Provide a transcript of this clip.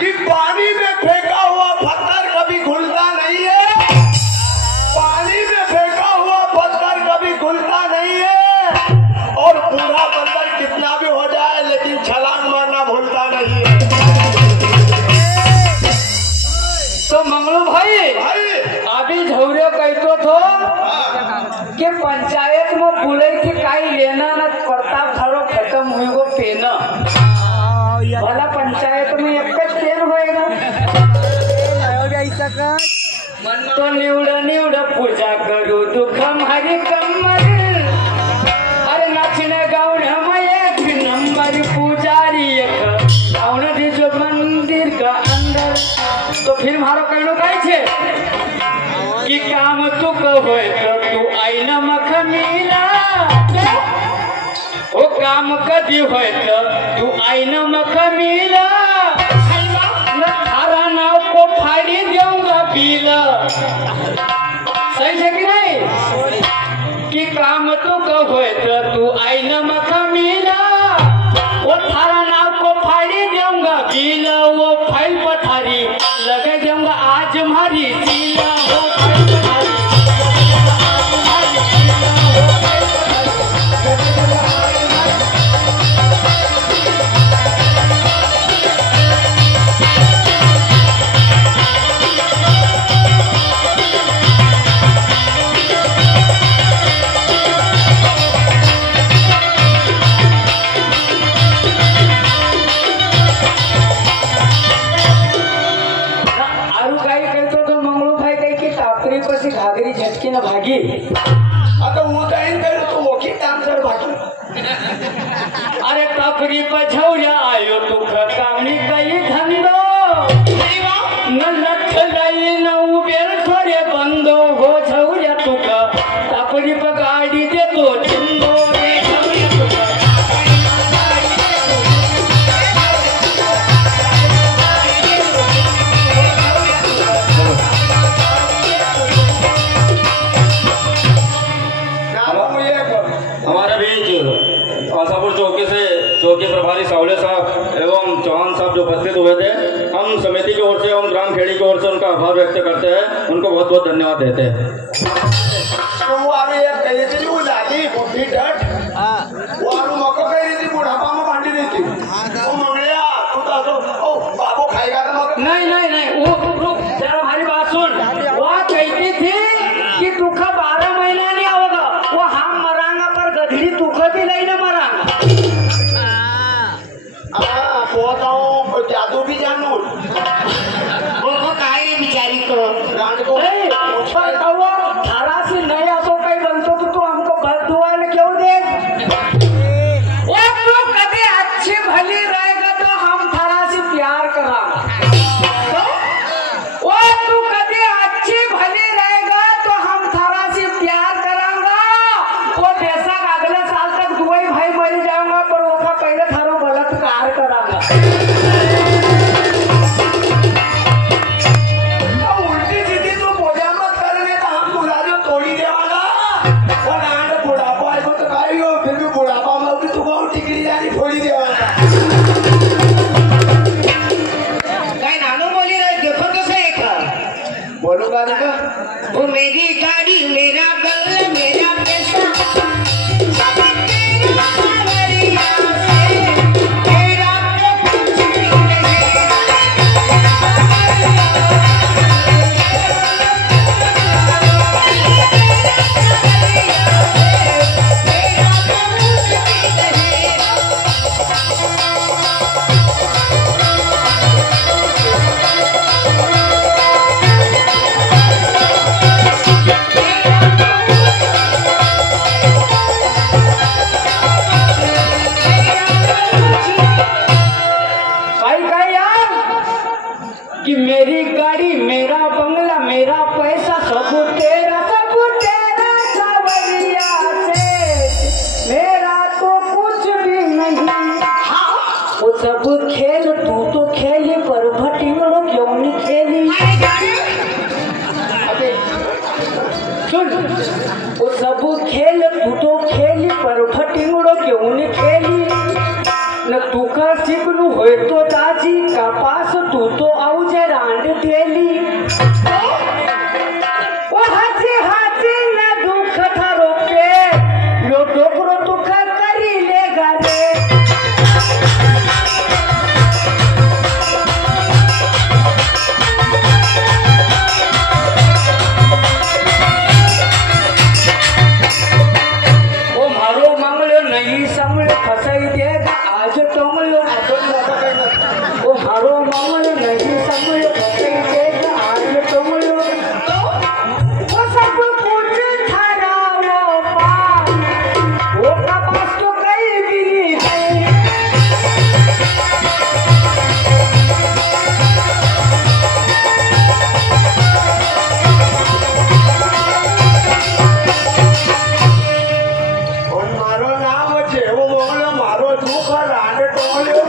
कि पानी में फेंका हुआ पत्थर कभी घुलता नहीं है, पानी में फेंका हुआ पत्थर कभी घुलता नहीं है, और बूढ़ा बंदर कितना भी हो जाए लेकिन छलांग मारना भूलता नहीं है। तो मंगलू भाई अभी झौरे कहतो थो कि पंचायत में बोले कि काई लेना न प्रताप थारो खत्म हुई वो पेन भला पंचायत में एक पेन होएगा तो निवड पूजा करू दुखम हरि कमर अरे नाचने गाउने में एक नंबर पुजारी एक आउन दीजो मंदिर का अंदर। तो फिर मारो कहनो काय छे कि काम तू कहो तो तू आईना मख मिला ओ काम कदी होय तो तू आईना मख मिला मैं थारा नाव को फाड़ी दूंगा पीला। सही है कि नहीं कि काम तू कहो तो तू आईना मख मिला वो थारा नाव को फाड़ी दूंगा पीला वो फाइल पठारी लगे जाऊंगा आज हमारी सीला हो घागरी झटकी न भागी आता वो जाईन करे तो वो की काम कर भागी। अरे टपरी पर झौरा आयो तू कामनी कई धंधो न लख लाई न उबेर थोड़े बंदो हो झौरा तू टपरी पर गाड़ी दे तो झुंदो रे झौरा तू चौकी प्रभारी सावले साहब एवं चौहान साहब जो उपस्थित हुए थे, हम समिति की ओर से एवं ग्राम खेड़ी की ओर से उनका आभार व्यक्त करते हैं, उनको बहुत बहुत धन्यवाद देते हैं। तो वो अभी एक कही थी वो लाली बुद्धि डट वो अभी मको कही थी बुढ़ापा में बांटी रही थी वो मंगलिया तू तो ओ बाबू खाएगा तो मको नहीं वो रुक जरा हमारी बात सुन। वो कहती थी कि तुखा 12 महीना नहीं आवेगा वो हम मरांगा पर गधड़ी तुखा भी नहीं ना मरांगा। बताओ जादू भी जानू वो काहे रे बिचारी को रान को थारा से नया तो कहीं बनतो तो तू हमको भर दुआ ने क्यों दे वो तू कभी अच्छी भली रहेगा तो हम थारा से प्यार करांगा तो वो तू कभी अच्छी भली रहेगा तो हम थारा से प्यार करांगा वो बेशक अगले साल तक दुआई भाई मर जाऊंगा पर वो का पहले थारो बलात्कार करांगा। वो मेरी गाड़ी मेरा बंगला मेरा पैसा सब तेरा सावरिया से तेरा तो कुछ भी नहीं कि मेरी गाड़ी मेरा बंगला मेरा पैसा सब तेरा सावरिया से मेरा तो कुछ भी नहीं। वो सब खेल तू तो खेली पर भटियों क्यों नहीं खेली सुन वो सब खेल तू तो खेली पर भटियों क्यों नहीं खेली न तू का सिकलू हो तो दाजी का पास तू तो आऊ जे रांड देली ओ हाचे हाचे ना दुख थारो पे लो डोकरो दुख करी लेगा रे ओ मारो मंगलो नहीं संभलो फसाई देगा आज टोंगलो ओ मारो मंगलो नहीं संभलो फसाई देगा आज टोंगलो वो सब कुछ थारा वो पास वो कपास तो कहीं भी नहीं है और मारो नाम छे वो बोलो मारो दुख रांड टोल्यो